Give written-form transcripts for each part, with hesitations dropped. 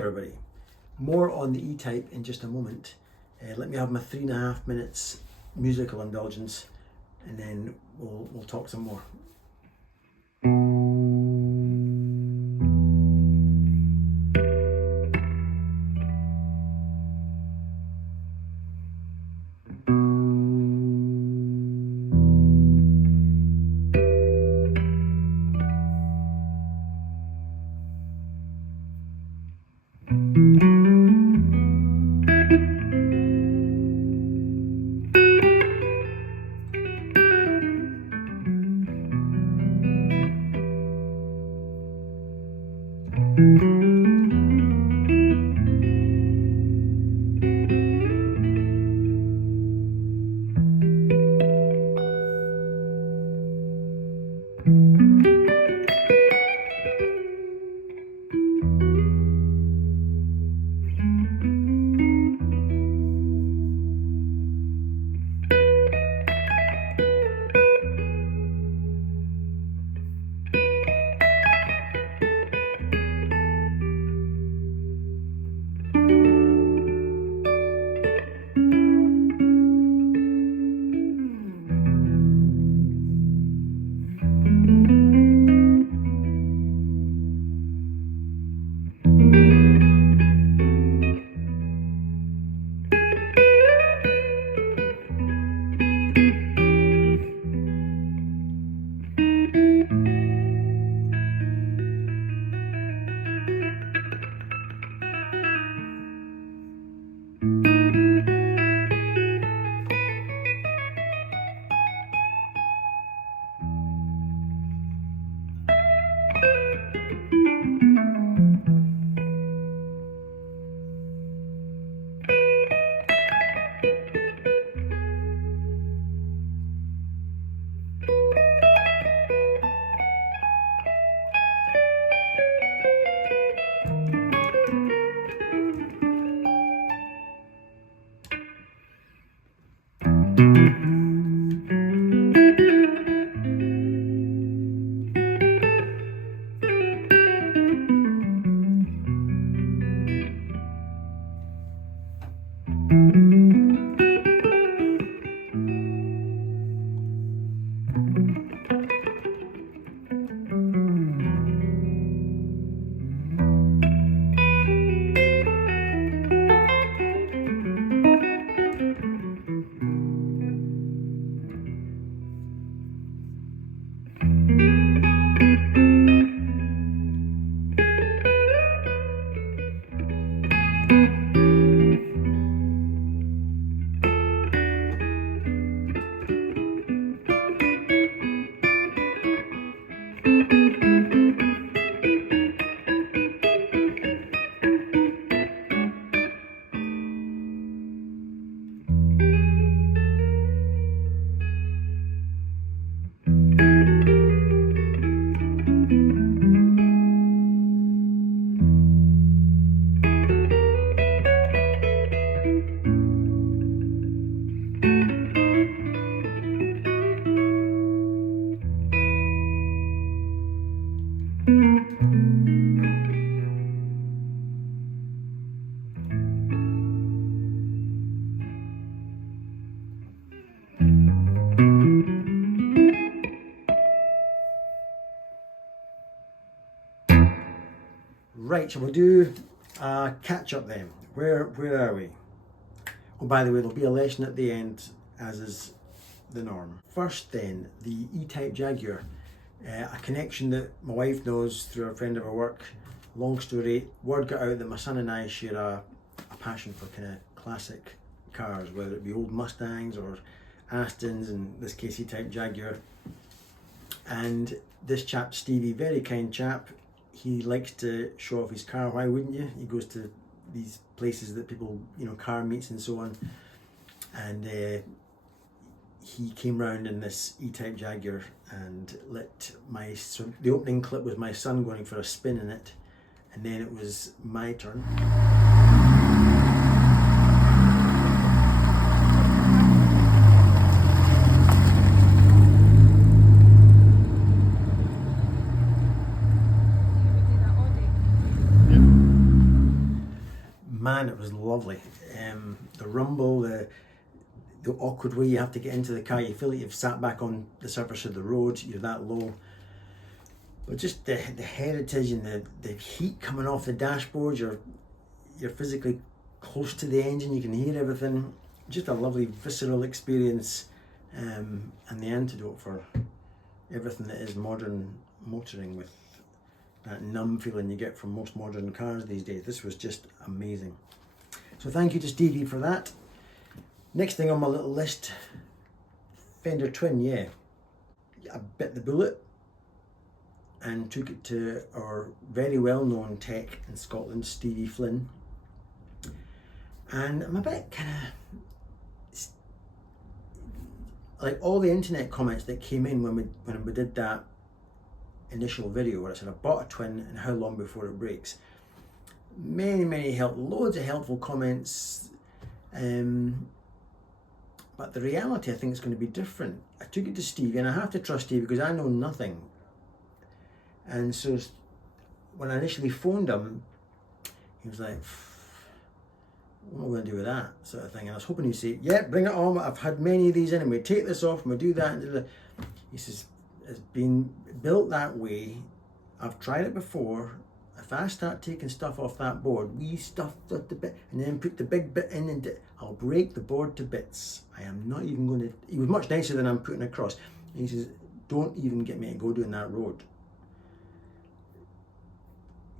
everybody, more on the E-Type in just a moment. Let me have my 3.5 minutes musical indulgence and then we'll talk some more. Right, so we'll do a catch up then. Where are we? Oh, by the way, there'll be a lesson at the end, as is the norm. First then, the E-Type Jaguar, a connection that my wife knows through a friend of her work. Long story, word got out that my son and I share a passion for kind of classic cars, whether it be old Mustangs or Astons, in this case E-Type Jaguar. And this chap, Stevie, very kind chap, he likes to show off his car. Why wouldn't you? He goes to these places that people, you know, car meets and so on. And he came round in this E-Type Jaguar and let so the opening clip was my son going for a spin in it, and then it was my turn. man, it was lovely. The rumble, the awkward way you have to get into the car, you feel like you've sat back on the surface of the road, you're that low. But just the heritage and the heat coming off the dashboard, you're physically close to the engine, you can hear everything. Just a lovely visceral experience, and the antidote for everything that is modern motoring, with that numb feeling you get from most modern cars these days. This was just amazing. So thank you to Stevie for that. Next thing on my little list, Fender Twin. Yeah, I bit the bullet and took it to our very well-known tech in Scotland, Stevie Flynn. And I'm a bit kind of, like all the internet comments that came in when we did that initial video where I said I bought a twin and how long before it breaks. Loads of helpful comments. But the reality, I think, is going to be different. I took it to Stevie, and I have to trust Stevie because I know nothing. And so when I initially phoned him, he was like, what am I going to do with that sort of thing? And I was hoping he'd say, yeah, bring it on. I've had many of these in, and we take this off and we do that. And he says, it's been built that way. I've tried it before. If I start taking stuff off that board, we stuff the bit and then put the big bit in, and I'll break the board to bits. I am not even going to. He was much nicer than I'm putting across. And he says, don't even get me to go down that road.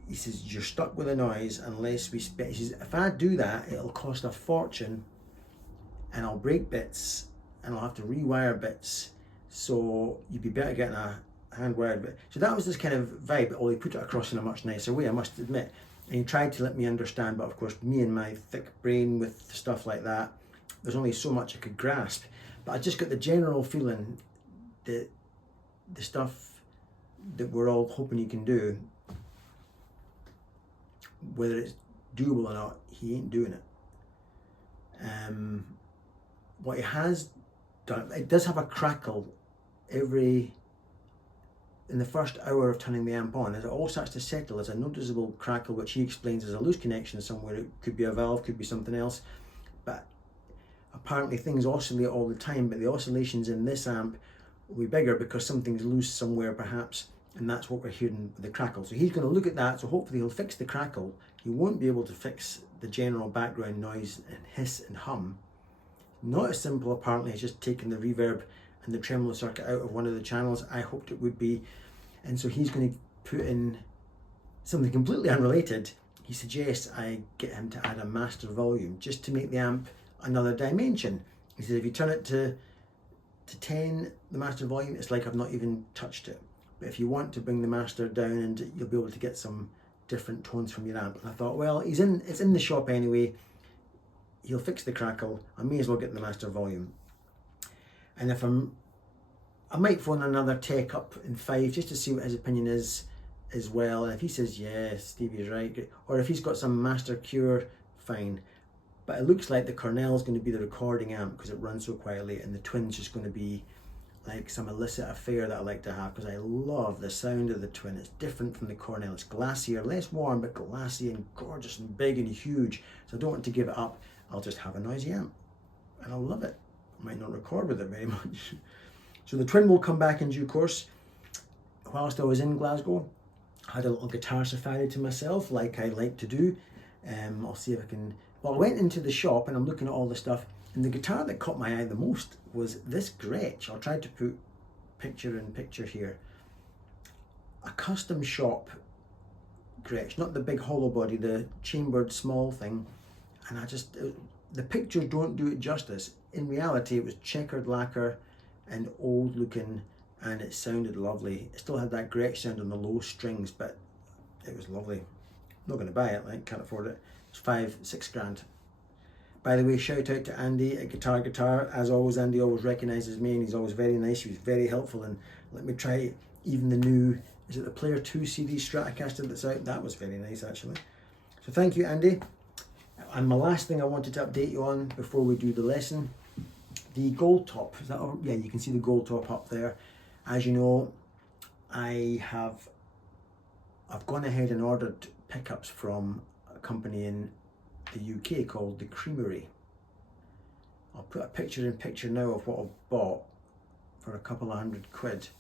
He says, you're stuck with the noise unless we spit. He says, if I do that, it'll cost a fortune and I'll break bits and I'll have to rewire bits. So you'd be better getting a hand wired bit. So that was this kind of vibe, although he put it across in a much nicer way, I must admit. And he tried to let me understand, but of course, me and my thick brain with stuff like that, there's only so much I could grasp. But I just got the general feeling that the stuff that we're all hoping he can do, whether it's doable or not, he ain't doing it. What he has done, it does have a crackle in the first hour of turning the amp on. As it all starts to settle, there's a noticeable crackle, which he explains as a loose connection somewhere. It could be a valve, could be something else. But apparently things oscillate all the time, but the oscillations in this amp will be bigger because something's loose somewhere perhaps, and that's what we're hearing with the crackle. So he's going to look at that, so hopefully he'll fix the crackle. He won't be able to fix the general background noise and hiss and hum. Not as simple apparently as just taking the reverb and the tremolo circuit out of one of the channels. I hoped it would be. And so he's going to put in something completely unrelated. He suggests I get him to add a master volume just to make the amp another dimension. He says if you turn it to 10, the master volume, it's like I've not even touched it. But if you want to bring the master down, and you'll be able to get some different tones from your amp. And I thought, well, it's in the shop anyway. He'll fix the crackle. I may as well get the master volume. And if I might phone another tech up in 5 just to see what his opinion is as well. And if he says, yeah, Stevie's right, great. Or if he's got some master cure, fine. But it looks like the Cornell's going to be the recording amp because it runs so quietly, and the Twin's just going to be like some illicit affair that I like to have, because I love the sound of the Twin. It's different from the Cornell. It's glassier, less warm, but glassy and gorgeous and big and huge. So I don't want to give it up. I'll just have a noisy amp and I'll love it. I might not record with it very much. So the Twin will come back in due course. Whilst I was in Glasgow, I had a little guitar safari to myself, like I like to do. I'll see if I can. Well, I went into the shop and I'm looking at all the stuff, and the guitar that caught my eye the most was this Gretsch. I'll try to put picture in picture here. A custom shop Gretsch, not the big hollow body, the chambered small thing. And the pictures don't do it justice. In reality, it was checkered lacquer and old looking, and it sounded lovely. It still had that Gretsch sound on the low strings, but it was lovely. I'm not going to buy it, like, can't afford it. It's 5-6 grand. By the way, shout out to Andy at Guitar. As always, Andy always recognises me, and he's always very nice. He was very helpful, and let me try even the new, is it the Player 2 CD Stratocaster that's out? That was very nice, actually. So thank you, Andy. And my last thing I wanted to update you on before we do the lesson, the gold top. Is that all? Yeah, you can see the gold top up there. As you know, I've gone ahead and ordered pickups from a company in the UK called the Creamery. I'll put a picture in picture now of what I've bought for a couple of £100.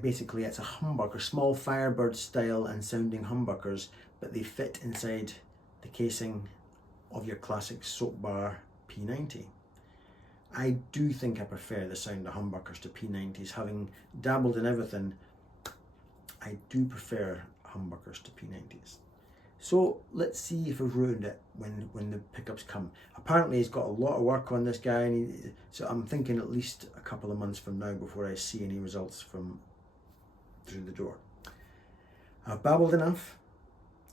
Basically it's a humbucker, small Firebird style and sounding humbuckers, but they fit inside the casing of your classic soap bar P90. I do think I prefer the sound of humbuckers to P90s. Having dabbled in everything, I do prefer humbuckers to P90s. So let's see if I've ruined it when the pickups come. Apparently he's got a lot of work on this guy, and so I'm thinking at least a couple of months from now before I see any results from through the door. I've babbled enough.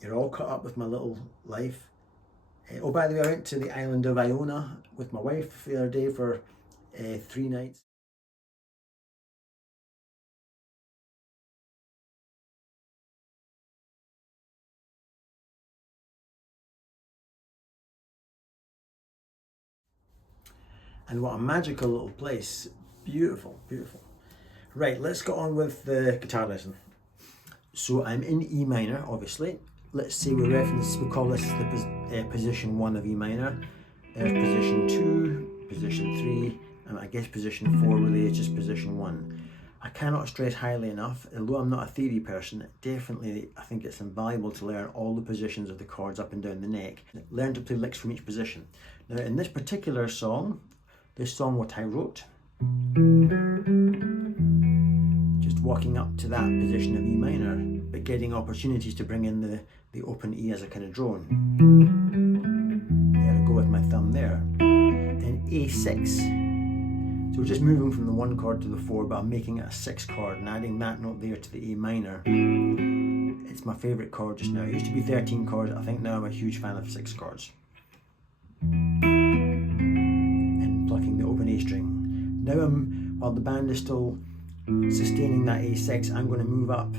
You're all caught up with my little life. Oh, by the way, I went to the island of Iona with my wife the other day for 3 nights. And what a magical little place. Beautiful, beautiful. Right, let's get on with the guitar lesson. So I'm in E minor, obviously. Let's say we call this the position 1 of E minor. There's position 2, position 3, and I guess position 4 really is just position 1. I cannot stress highly enough, although I'm not a theory person, definitely I think it's invaluable to learn all the positions of the chords up and down the neck. Learn to play licks from each position. Now in this particular song, this song what I wrote, just walking up to that position of E minor, but getting opportunities to bring in the open E as a kind of drone. There I go with my thumb there. Then A6. So we're just moving from the 1 chord to the 4, but I'm making it a 6 chord and adding that note there to the A minor. It's my favourite chord just now. It used to be 13 chords. I think now I'm a huge fan of 6 chords. And plucking the open A string. Now while the band is still sustaining that A6, I'm going to move up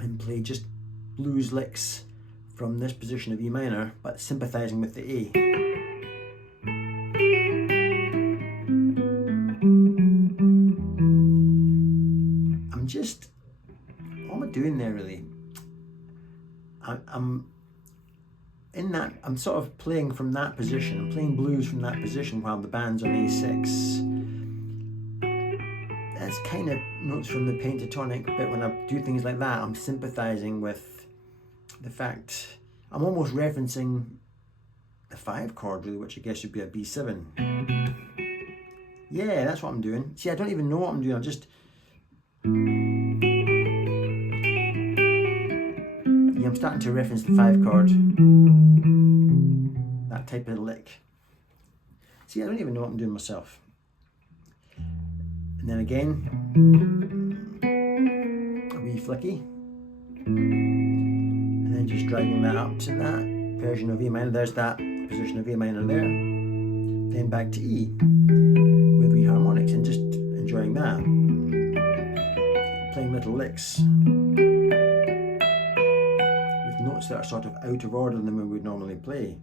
and play just blues licks from this position of E minor, but sympathising with the A. What am I doing there really? I'm in that, I'm sort of playing from that position. I'm playing blues from that position while the band's on A6. That's kind of notes from the pentatonic, but when I do things like that, I'm sympathising with the fact, I'm almost referencing the 5 chord really, which I guess would be a B7. Yeah, that's what I'm doing. See, I don't even know what I'm doing, I'm just... Yeah, I'm starting to reference the 5 chord. That type of lick. See, I don't even know what I'm doing myself. And then again, a wee flicky. And then just dragging that up to that version of E minor. There's that position of E minor there. Then back to E with wee harmonics and just enjoying that. Playing little licks with notes that are sort of out of order than we would normally play.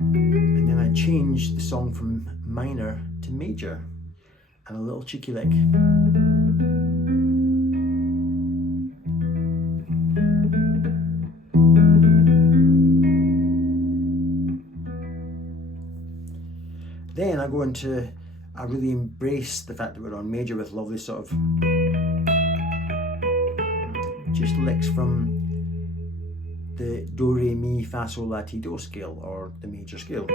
And then I change the song from minor to major and a little cheeky lick. Then I go into, I really embrace the fact that we're on major with lovely sort of just licks from the do, re, mi, fa, sol, la, ti, do scale, or the major scale.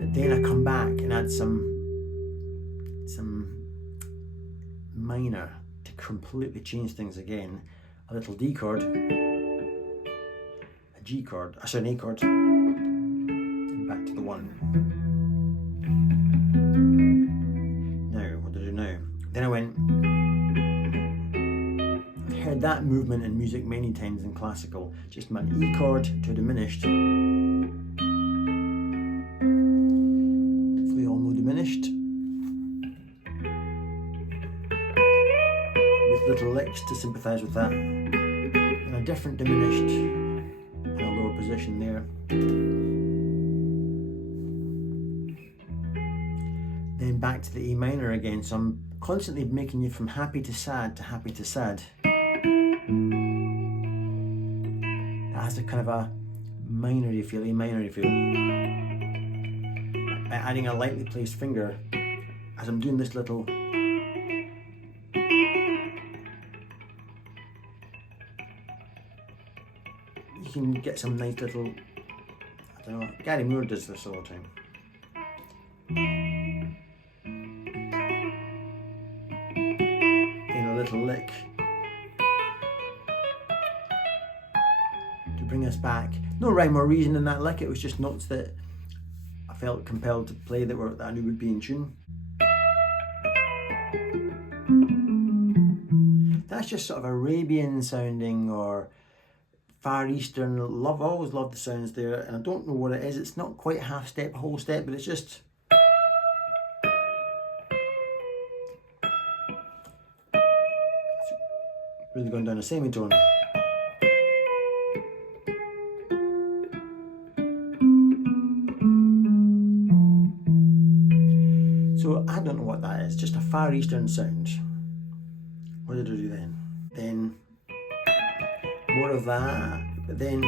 But then I come back and add some minor to completely change things again. A little D chord, a G chord, an A chord, and back to the 1. Now, what did I do now? Then I went, I've heard that movement in music many times in classical, just an E chord to a diminished. Hopefully all know diminished. With little licks to sympathise with that. And a different diminished in a lower position there. Then back to the E minor again, so I'm constantly making you from happy to sad to happy to sad. That has a kind of a minory feel, A minory feel. By adding a lightly placed finger, as I'm doing this little, you can get some nice little, I don't know, Gary Moore does this all the time. Then a little lick to bring us back. No rhyme or reason in that lick, it was just notes that I felt compelled to play that I knew would be in tune. That's just sort of Arabian sounding or Far Eastern. Always loved the sounds there, and I don't know what it is. It's not quite half step, whole step, but it's just really going down a semitone. So I don't know what that is, just a Far Eastern sound. What did I do then? Then more of that, but then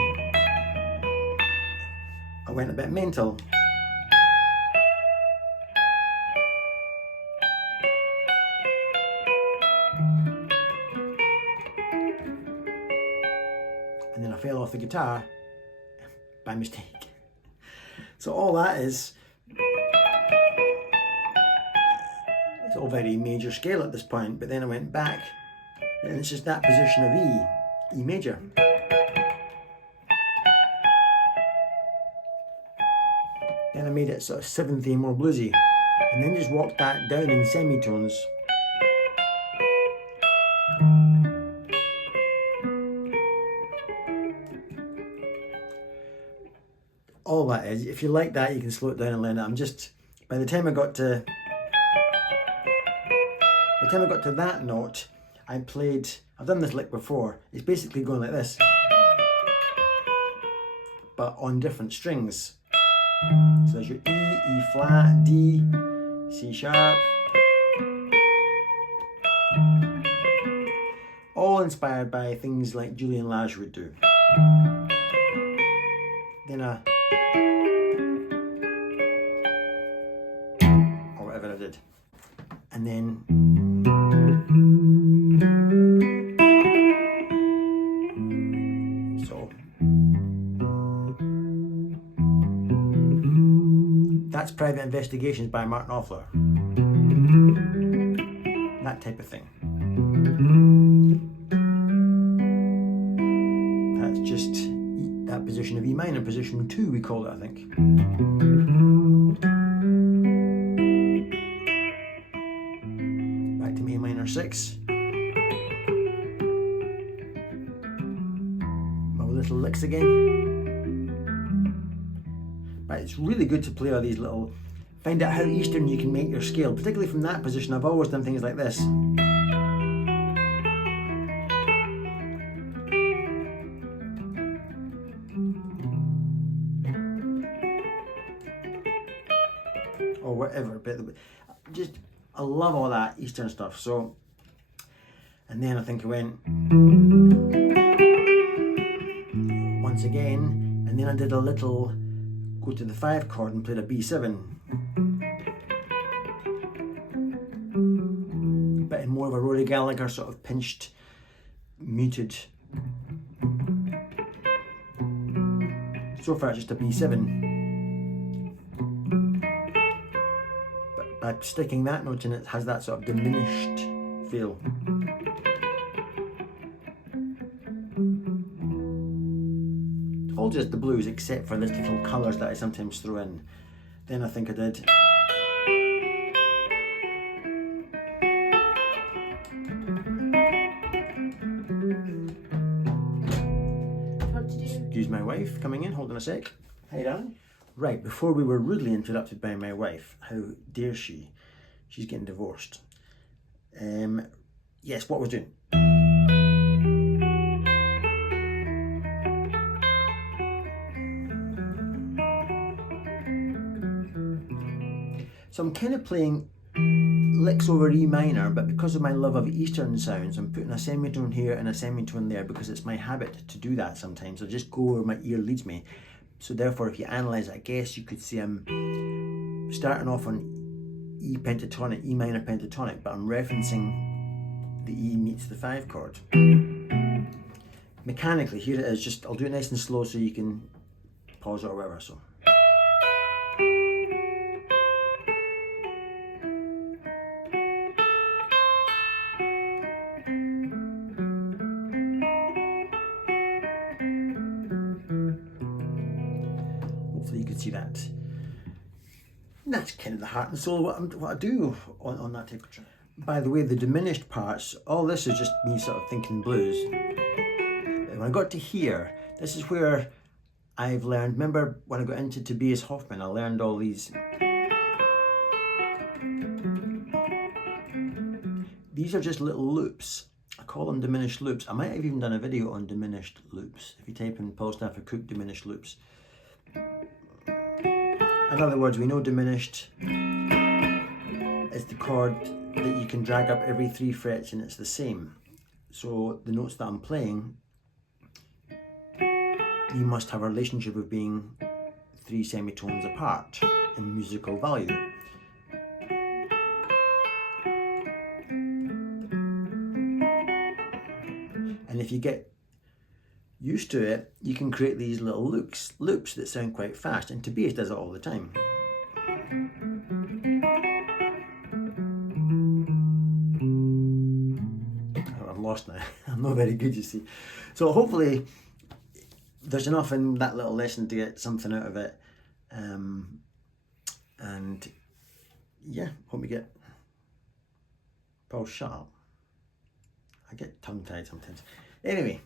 I went a bit mental. And then I fell off the guitar by mistake. So all that is, it's all very major scale at this point, but then I went back and it's just that position of E major. Then I made it sort of 7th more bluesy, and then just walked that down in semitones. All that is, if you like that, you can slow it down and learn it. I'm just, by the time I got to that note, I've done this lick before. It's basically going like this, but on different strings. So there's your E, E flat, D, C sharp. All inspired by things like Julian Lage would do. Then or whatever I did. And then that's Private Investigations by Martin Offler. That type of thing. That's just that position of E minor, position 2 we call it, I think. Back to A minor 6. My little licks again. But it's really good to play all these little, find out how Eastern you can make your scale, particularly from that position. I've always done things like this. Or whatever, but just, I love all that Eastern stuff. So, and then I think I went once again, and then I did a little, go to the 5 chord and played a B7. But in more of a Rory Gallagher sort of pinched, muted. So far it's just a B7. But by sticking that note in, it has that sort of diminished feel. All just the blues except for these little colours that I sometimes throw in. Then I think I did excuse my wife coming in, hold on a sec. Hey darling. Right, before we were rudely interrupted by my wife, how dare she? She's getting divorced. Yes, what was doing? So I'm kind of playing licks over E minor, but because of my love of Eastern sounds, I'm putting a semitone here and a semitone there because it's my habit to do that sometimes. I just go where my ear leads me. So therefore, if you analyze it, I guess you could say I'm starting off on E pentatonic, E minor pentatonic, but I'm referencing the E meets the 5 chord. Mechanically, here it is, just I'll do it nice and slow so you can pause it or whatever. So. Hopefully you can see that. And that's kind of the heart and soul of what I do on that type of track. By the way, the diminished parts, all this is just me sort of thinking blues. But when I got to here, this is where I've learned, remember when I got into Tobias Hoffman, I learned all these. These are just little loops. I call them diminished loops. I might have even done a video on diminished loops. If you type in Paul Stafford Cook diminished loops. In other words, we know diminished is the chord that you can drag up every 3 frets and it's the same. So the notes that I'm playing, you must have a relationship of being 3 semitones apart in musical value. And if you get used to it, you can create these little loops that sound quite fast, and Tobias does it all the time. Oh, I'm lost now. I'm not very good, you see. So hopefully there's enough in that little lesson to get something out of it. And yeah, hope you get... Paul, shut up. I get tongue-tied sometimes. Anyway,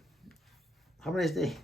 have a nice day.